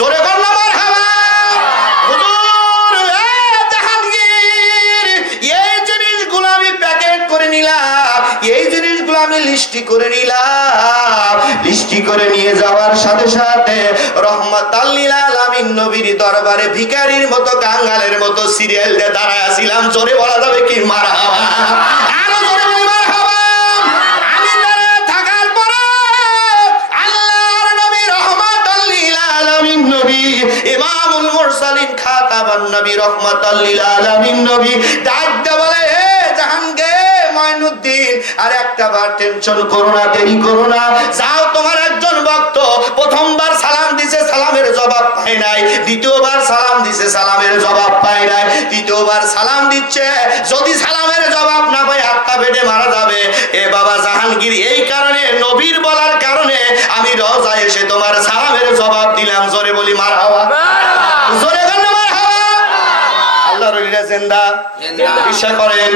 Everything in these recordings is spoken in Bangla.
জোরে বললাম মারহাবা। হুজুর জাহাঙ্গীর, এই জিনিসগুলো আমি প্যাকেট করে নিলাম, এই জিনিসগুলো আমি লিস্টি করে নিলাম। লিস্টি করে নিয়ে যাওয়ার সাথে সাথে রহমাতাল লিল আলামিন নবীর দরবারে ভিখারির মতো কাঙ্গালের মতো সিরিয়াল দিয়ে দাঁড়ায় ছিলাম। জোরে বলা যাবে কি মারহাবা? আরো জোরে বলি মারহাবা। আমি দাঁড়ায় থাকার পরে আল্লাহর নবী রহমাতাল লিল আলামিন নবী ইমামুল মুরসালিন খাতাবান নবী রহমাতাল লিল আলামিন নবী ডাক দিয়ে বলে, হে জাহাঙ্গীর মঈনুদ্দিন, আর একটা বার টেনশন করো না, দেরি করো না, যাও তোমার একজন ভক্ত প্রথমবার সালাম দিছে, সালামের জবাব পায় নাই, দ্বিতীয়বার সালাম দিছে, সালামের জবাব পায় নাই, তৃতীয়বার সালাম দিচ্ছে, যদি সালামের জবাব না পায় হাতটা বেটে মারা যাবে। এ বাবা জাহাঙ্গীর, এই কারণে নবীর বলার কারণে আমি রওজায় এসে তোমার সালামের জবাব দিলাম। জোরে বলি মারহাবা। জোরে বলি মারহাবা। আল্লাহর ওলিরা জিন্দা, বিশ্বাস করেন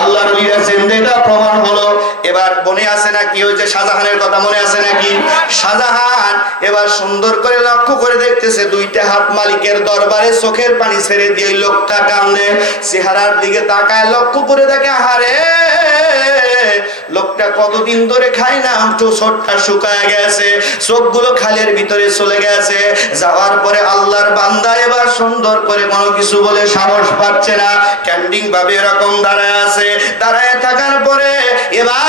আল্লাহর ওলিরা জিন্দা, এটা প্রমাণ হলো। এবার মনে আছে নাকি ওই যে শাহজাহানের কথা মনে আছে নাকি? শাহজাহান এবার সুন্দর করে লক্ষ্য করে দেখতেছে, দুইটা হাত মালিকের দরবারে, চোখের পানি ছেড়ে দিয়ে লোকটা কান্দে, চেহারার দিকে তাকায়, লক্ষ্য করে দেখে, আহারে লোকটা কতদিন ধরে খায় না, ঠোঁটটা শুকায় গেছে, চোখগুলো খালের ভিতরে চলে গেছে। যাওয়ার পরে আল্লাহর বান্দা এবার সুন্দর করে কোনো কিছু বলে সাহস পাচ্ছে না, ক্যান্ডিং ভাবে এরকম দাঁড়ায় আছে। দাঁড়ায় থাকার পরে এবার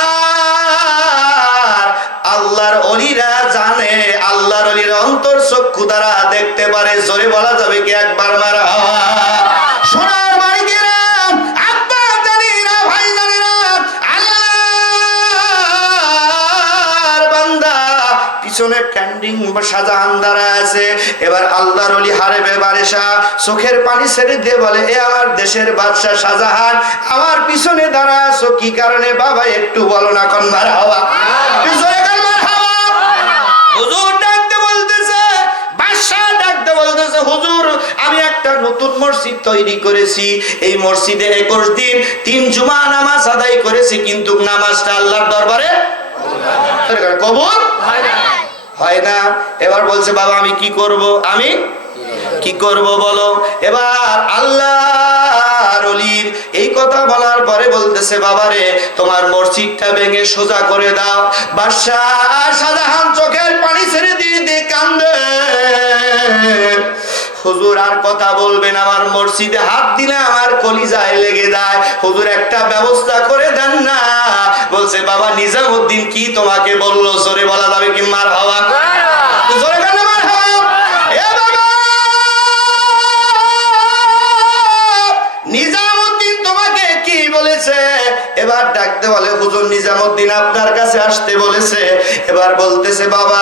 আল্লাহর ওলিরা জানে, আল্লাহর ওলির অন্তর চক্ষু দ্বারা দেখতে পারে। জোরে বলা যাবে কি একবার মারহাবা? সোনার মালিকেরা, আব্বা জানিনা, ভাই জানিনা, আল্লাহর বান্দা পিছনে ক্যান্ডিং শাহজাহান দাঁড়ায় আছে। এবার আল্লাহর ওলি হারেবে বারেশা চোখের পানি ছেড়ে দিয়ে বলে, এ আমার দেশের বাদশা শাহজাহান, আমার পিছনে দাঁড়ায় আছো কি কারণে বাবা, একটু বলো না। কোন মারহাবা? হুজুর ডাকতে বলতেছে, বাদশা ডাকতে বলতেছে, হুজুর আমি একটা নতুন মসজিদ তৈরি করেছি, এই মসজিদে 21 দিন 3 জুমা নামাজ আদায় করেছি, কিন্তু নামাজটা আল্লাহর দরবারে কবুল হয় না। এবার বলছে, বাবা আমি কি করব, আমি কি করব বলো। এবার আল্লাহর ওলির এই কথা বলার পরে বলতেছে, বাবারে তোমার মসজিদটা ভেঙে সোজা করে দাও। বাদশাহ শাহজাহান চোখের পানি ছেড়ে দিয়ে দিয়ে কান্দে, হুজুর আর কথা বলবেন, আমার মসজিদে হাত দিলে আমার কলিজায় লেগে যায়, হুজুর একটা ব্যবস্থা করে দেন না। বলছে, বাবা নিজামউদ্দিন কি তোমাকে বললো? জোরে বলা যাবে কি মারহাবা? জোরে কেন মারহাবা? এ বাবা নিজামউদ্দিন তোমাকে কি বলেছে? এবার ডাকতে বলে, হুজুর নিজামউদ্দিন আপনার কাছে আসতে বলেছে। এবার বলতেছে, বাবা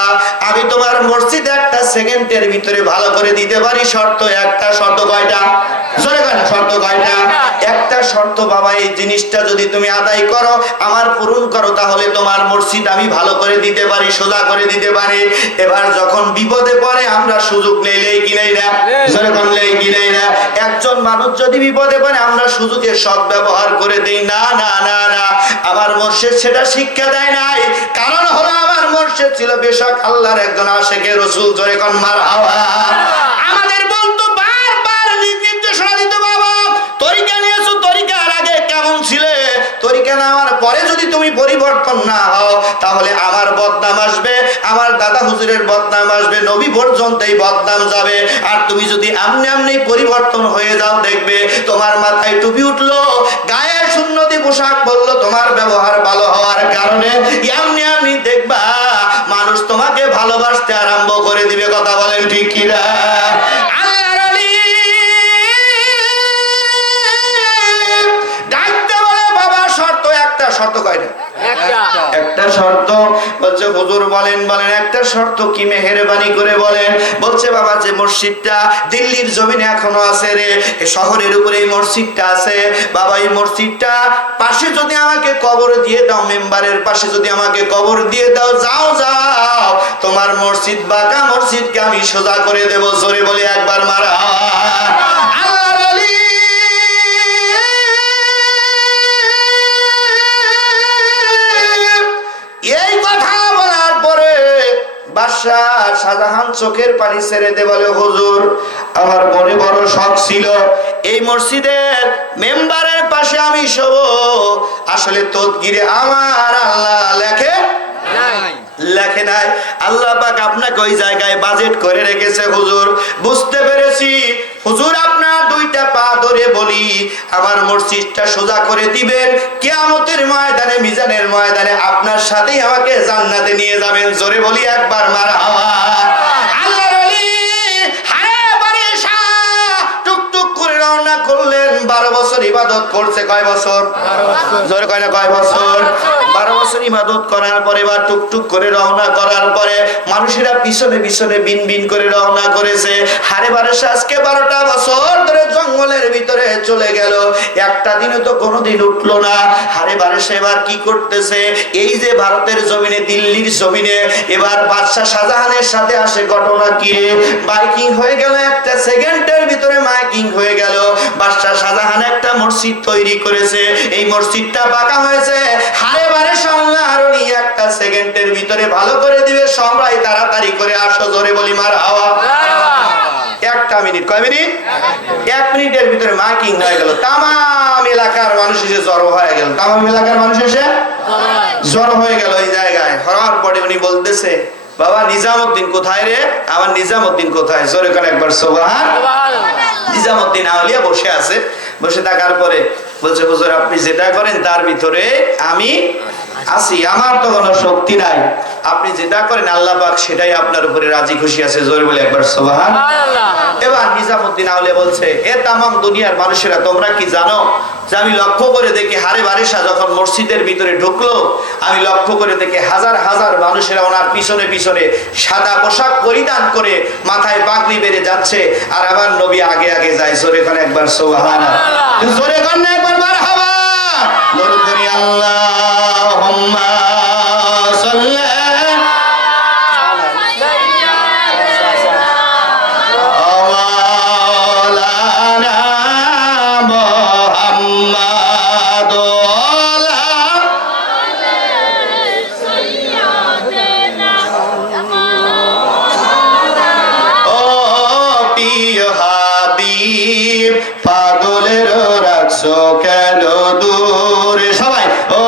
আমি তোমার মসজিদে একটা সেকেন্ডের ভিতরে ভালো করে দিতে পারি, শর্ত একটা। শর্ত কয়টা? জোরে কয়টা? শর্ত কয়টা? একটা শর্ত বাবা, এই জিনিসটা যদি তুমি আদায় করো, আমার পূরণ করো, তাহলে তোমার মসজিদ আমি ভালো করে দিতে পারি, সোজা করে দিতে পারি। এবার যখন বিপদে পড়ে আমরা সুযোগ নেই কি নেই না? জোরে কোন নেই কি নেই না? একজন মানুষ যদি বিপদে পড়ে আমরা সুযোগের সৎ ব্যবহার করে দেই না। না না না, আমার মুর্শিদ সেটা শিক্ষা দেয় নাই। কারণ হলো আমার মুর্শিদ ছিল বেশক আল্লাহর একজন আশিকে রাসূল। জোরে কোন মারহাবা। আমাদের বলতো বারবার নির্দেশনা দিত, বাবা তরিকা নিয়েছো, তরিকার আগে কেমন ছিলে, তরিকা নেওয়ার পরে যদি তুমি পরিবর্তন না হও তাহলে আমার বদনাম আসবে, আমার দাদা হুজুরের বদনাম আসবে, নবী পর্যন্তই বদনাম যাবে। আর তুমি যদি আমনে আমনে পরিবর্তন হয়ে যাও, দেখবে তোমার মাথায় টুপি উঠলো, গায়ে সুন্নতি পোশাক পরলো, তোমার ব্যবহার ভালো হওয়ার কারণে আমনে আমনি দেখবা মানুষ তোমাকে ভালোবাসতে আরম্ভ করে দিবে। কথা বলেন ঠিক কিনা? শর্ত কয়টা? একটা শর্ত। বলছে, হুজুর বলেন বলেন একটা শর্ত কি? মেহেরবানি করে বলেন। বলছে, বাবা যে মসজিদটা দিল্লির জমিনে এখনো আছে রে, শহরের উপরে এই মসজিদটা আছে, বাবা এই মসজিদটা পাশে যদি আমাকে কবর দিয়ে দাও, মেম্বারের পাশে যদি আমাকে কবর দিয়ে দাও, যাও যাও তোমার মসজিদ বাঁকা মসজিদকে আমি সোজা করে দেবো। জোরে বলি একবার মারা। বাদশাহ শাহজাহান চোখের পানি ছেড়ে দে বলে, হুজুর আমার মনে বড় শখ ছিল এই মসজিদের মেম্বারের পাশে আমি শোব। আসলে তদগিরে আমার আল্লাহ লেখে নাই। আল্লাহ পাক আপনাকে ওই জায়গায় বাজেট করে রেখেছে হুজুর। বুঝতে পেরেছি হুজুর, আপনার দুইটা পা ধরে বলি আমার মসজিদটা সোজা করে দিবেন, কিয়ামতের ময়দানে মিজানের ময়দানে আপনার সাথেই আমাকে জান্নাতে নিয়ে যাবেন। জোরে বলি একবার মারহাবা। আল্লাহর ওলি হায় বারিশা টুকটুক করে রওনা করলেন। 12 বছর ইবাদত করছে। কয় বছর? জোরে কয় না কয় বছর? 12 বছর ইবাদত করার পরে বা টুকটুক করে রওনা করার পরে মানুষেরা পিছনে পিছনে বিন বিন করে রওনা করেছে। হারে বারিশা আজকে 12টা বছর ধরে জঙ্গলের ভিতরে চলে গেল, একটা দিনও তো কোনোদিন উঠলো না। হারে বারিশা এবার কি করতেছে? এই যে ভারতের জমিনে, দিল্লির জমিনে এবার বাদশা শাহজাহানের সাথে আসে ঘটনা কি? মাইকিং হয়ে গেল, একটা সেকেন্ডের ভিতরে মাইকিং হয়ে গেল। বাদশা শাহজাহান একটা মসজিদ তৈরি করেছে, এই মসজিদটা পাকা হয়েছে। হারে বারিশা আল্লাহর ওলি একটা সেকেন্ডের ভিতরে ভালো করে দিবে, সবাই তাড়াতাড়ি করে আসো। জোরে বলি মারহাবা। একটা মিনিট, কয় মিনিট? 1 মিনিটের ভিতরে মাইকিং হয়ে গেল। তামাম এলাকার মানুষ এসে জড়ো হয়ে গেল। তামাম এলাকার মানুষ এসে জড়ো হয়ে গেল ওই জায়গায়। হওয়ার পরে উনি বলতেছে, বাবা নিজামউদ্দিন কোথায় রে? আমার নিজামউদ্দিন কোথায়? জোরে করে একবার সুবহান। নিজামউদ্দিন আউলিয়া বসে আছে। বসে থাকার পরে বলছে, হুজুর আপনি যেটা করেন তার ভিতরে আমি আছি, আমার তো কোনো শক্তি নাই। আপনি যেটা করেন আল্লাহ পাক সেটাই আপনার উপরে রাজি খুশি আছে। জোরে বলে একবার সুবহানাল্লাহ। এবার নিজামউদ্দিন আউলিয়া বলছে, এ তামাম দুনিয়ার মানুষেরা তোমরা কি জানো যে আমি লক্ষ্য করে দেখি হারে বারিশা যখন মসজিদের ভিতরে ঢুকলো, আমি লক্ষ্য করে দেখি হাজার হাজার মানুষেরা ওনার পিছনে পিছনে সাদা পোশাক পরিধান করে মাথায় পাগড়ি বেঁধে যাচ্ছে, আর আমার নবী আগে আগে যায়। জোরে করে একবার সুবহানাল্লাহ। জোরে করে একবার মারহাবা। জোরে করি আল্লাহুম্মা সাল্লি পাগলের রাখছো কেন দূরে? সবাই ও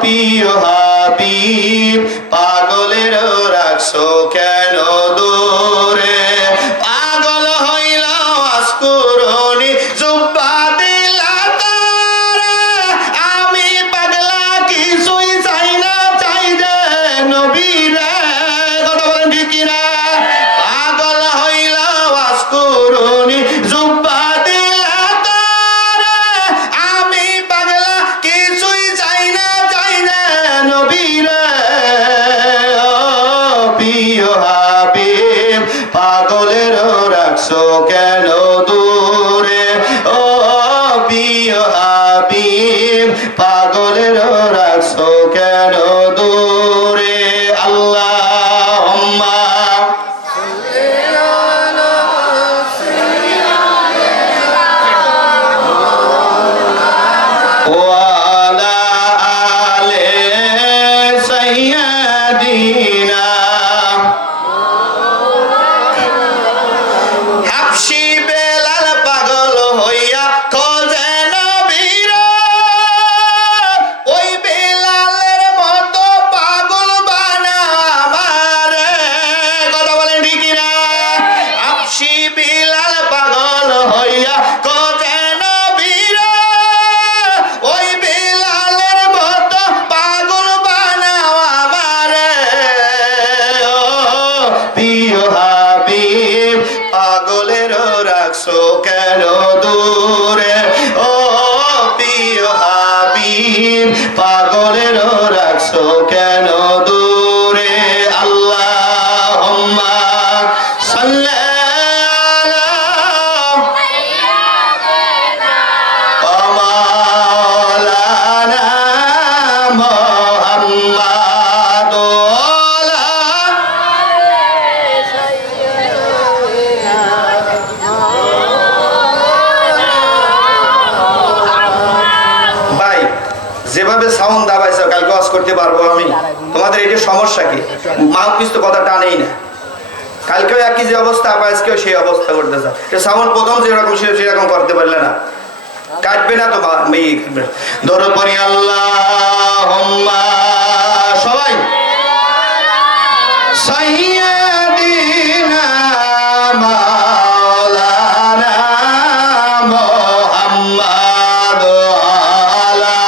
প্রিয় হাবিব পাগলের রাখছো কেন দূরে? পাগল হইল আসকুরনি জুব্বা দিলা তারে, আমি পাগলা কিছুই চাই না, চাই রে নবী রে। কথা বলেন ঠিক কিনা? পাগল হইল আসকুরনি জুব্বা পাগলের রাখছো কেন দূরে? ও প্রিয় হাবিব পাগলের রাখছো কেন দূরে? আল্লাহুম্মা ওয়া আলা আলি সাইয়্যিদিনা। পাগলের রাখছো কেন দূরে? ও প্রিয় হাবিব পাগলের রাখছো কেন দূরে? আল্লাহুম্মা সাল্লি আলা মাওলানা মুহাম্মাদ। যেভাবে সাউন্ড দাবাইছো কালকে ওয়াজ করতে পারবো আমি? তোমাদের এটা সমস্যা কি? মাউথপিস তো কথা টানেই না। কালকেও একই যে অবস্থা, আজকেও সেই অবস্থা করতে চাও। সাউন্ড প্রথম যেরকম ছিল সেরকম করতে পারলে না, কাটবে না তো মেয়ে ধরো পরি আল্লাহুম্মা সবাই সাইয়্যিদিনা মাওলানা মুহাম্মাদ আলা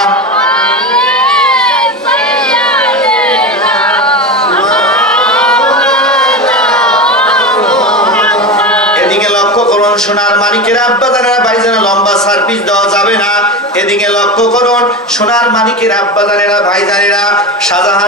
এদিকে লক্ষ্য করুন সোনার মানিকের আব্বাজানেরা ভাইজানেরা, লম্বা সার্ভিস দেওয়া যাবে না। এদিকে লক্ষ্য করুন সোনার মানিকের আব্বাজানেরা ভাইজানেরা, শাহজাহান